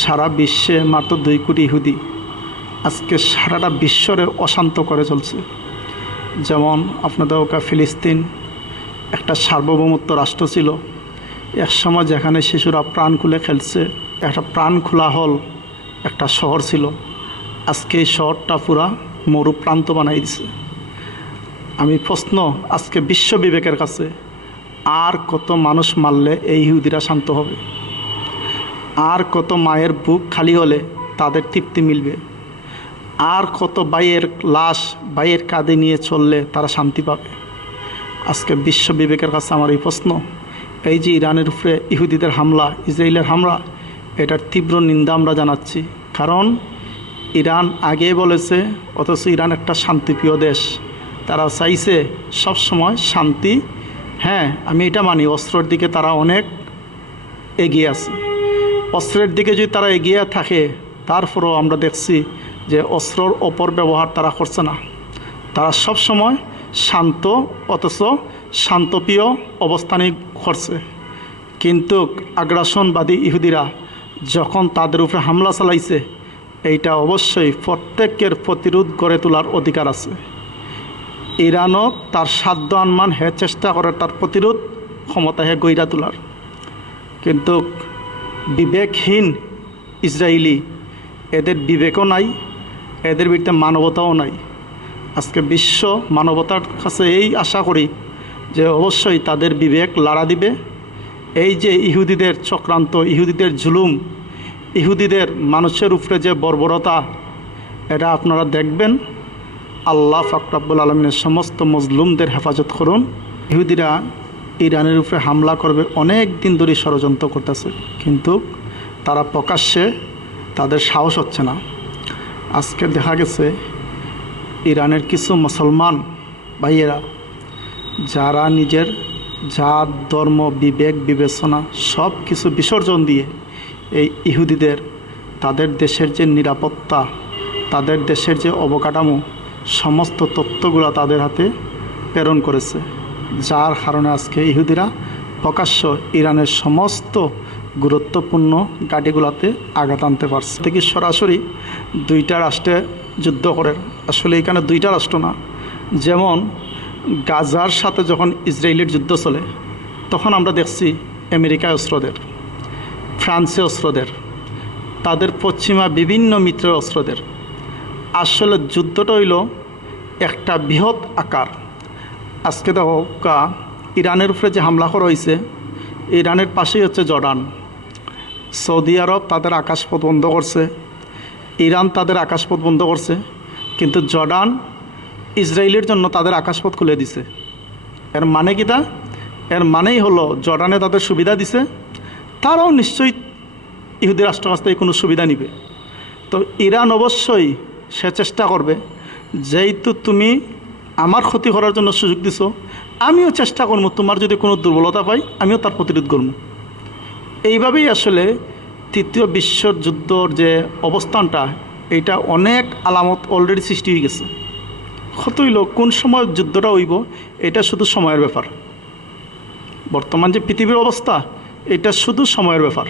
সারা বিশ্বে মাত্র দুই কোটি ইহুদি। আজকে সারাটা বিশ্বরে অশান্ত করে চলছে। যেমন আপনাদের ওকা ফিলিস্তিন, একটা সার্বভৌমত্ব রাষ্ট্র ছিল। এক সময় যেখানে শিশুরা প্রাণ খুলে খেলছে, একটা প্রাণ খোলা হল, একটা শহর ছিল। আজকে এই শহরটা পুরা মরু প্রান্ত বানাই দিছে। আমি প্রশ্ন, আজকে বিশ্ব বিবেকের কাছে, আর কত মানুষ মারলে এই ইহুদিরা শান্ত হবে? আর কত মায়ের বুক খালি হলে তাদের তৃপ্তি মিলবে। আর কত বাইয়ের লাশ বাইয়ের কাঁধে নিয়ে চললে তারা শান্তি পাবে। আজকে বিশ্ব বিবেকের কাছে আমার এই প্রশ্ন, এই যে ইরানের উপরে ইহুদিদের হামলা, ইসরায়েলের হামলা, এটার তীব্র নিন্দা আমরা জানাচ্ছি। কারণ ইরান আগে বলেছে, অথচ ইরান একটা শান্তিপ্রিয় দেশ। তারা চাইছে সব সময় শান্তি। হ্যাঁ আমি এটা মানি, অস্ত্রের দিকে তারা অনেক এগিয়ে আছে। অস্ত্রের দিকে যদি তারা এগিয়ে থাকে, তারপরেও আমরা দেখছি যে অস্ত্রর অপব্যবহার তারা করছে না। তারা সব সময় শান্ত, অথচ শান্তপ্রিয় অবস্থানই করছে কিন্তু আগ্রাসনবাদী ইহুদিরা যখন তাদের উপরে হামলা চালাইছে, এইটা অবশ্যই প্রত্যেকের প্রতিরোধ গড়ে তোলার অধিকার আছে। ইরানও তার সাধ্য আনমান হে চেষ্টা করে তার প্রতিরোধ ক্ষমতা হে গইরা তোলার। কিন্তু বিবেকহীন ইসরায়েলি। এদের বিবেকও নাই, এদের ভিতরে মানবতাও নাই। আজকে বিশ্ব মানবতার কাছে এই আশা করি যে অবশ্যই তাদের বিবেক লাড়া দিবে। এই যে ইহুদিদের চক্রান্ত, ইহুদিদের জুলুম, ইহুদিদের মানুষের উপরে যে বর্বরতা, এটা আপনারা দেখবেন। আল্লাহ ফাকরাবুল আলমিনের সমস্ত মজলুমদের হেফাজত করুন। ইহুদিরা ইরানের উপরে হামলা করবে, অনেক দিন ধরে ষড়যন্ত্র করতেছে। কিন্তু তারা প্রকাশ্যে তাদের সাহস হচ্ছে না। আজকে দেখা গেছে ইরানের কিছু মুসলমান ভাইয়েরা, যারা নিজের জাত, ধর্ম, বিবেক, বিবেচনা সব কিছু বিসর্জন দিয়ে এই ইহুদিদের, তাদের দেশের যে নিরাপত্তা, তাদের দেশের যে অবকাঠামো, সমস্ত তথ্যগুলো তাদের হাতে প্রেরণ করেছে। যার কারণে আজকে ইহুদিরা প্রকাশ্য ইরানের সমস্ত গুরুত্বপূর্ণ গাড়িগুলোতে আঘাত আনতে পারছে। থেকে সরাসরি দুইটা রাষ্ট্রে যুদ্ধ করে? আসলে এখানে দুইটা রাষ্ট্র না। যেমন গাজার সাথে যখন ইসরায়েলের যুদ্ধ চলে, তখন আমরা দেখছি আমেরিকায় অস্ত্রদের, ফ্রান্সে অস্ত্রদের, তাদের পশ্চিমা বিভিন্ন মিত্রের অস্ত্রদের। আসলে যুদ্ধটা হইল একটা বৃহৎ আকার। আজকে দেখো ইরানের উপরে যে হামলা করা হয়েছে ইরানের পাশেই হচ্ছে জর্ডান। সৌদি আরব তাদের আকাশপথ বন্ধ করছে, ইরান তাদের আকাশপথ বন্ধ করছে, কিন্তু জর্ডান ইসরায়েলের জন্য তাদের আকাশপথ খুলে দিছে। এর মানে কি তা? এর মানেই হলো জর্ডানে তাদের সুবিধা দিছে, তারাও নিশ্চয়ই ইহুদি রাষ্ট্র কাছ কোনো সুবিধা নিবে। তো ইরান অবশ্যই সে চেষ্টা করবে, যেহেতু তুমি আমার ক্ষতি করার জন্য সুযোগ দিছো, আমিও চেষ্টা করব তোমার যদি কোনো দুর্বলতা পাই, আমিও তার প্রতিরোধ করব। এইভাবেই আসলে তৃতীয় বিশ্বযুদ্ধর যে অবস্থানটা, এটা অনেক আলামত অলরেডি সৃষ্টি হয়ে গেছে। কত হইল, কোন সময় যুদ্ধটা হইব, এটা শুধু সময়ের ব্যাপার। বর্তমান যে পৃথিবীর অবস্থা, এটা শুধু সময়ের ব্যাপার।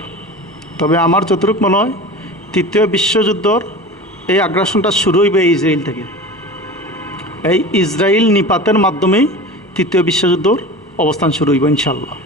তবে আমার যতটুকু মনে হয়, তৃতীয় বিশ্বযুদ্ধর এই আগ্রাসনটা শুরু হইবে ইসরায়েল থেকে। এই ইসরায়েল নিপাতের মাধ্যমেই তৃতীয় বিশ্বযুদ্ধর অবস্থান শুরু হইব ইনশাল্লাহ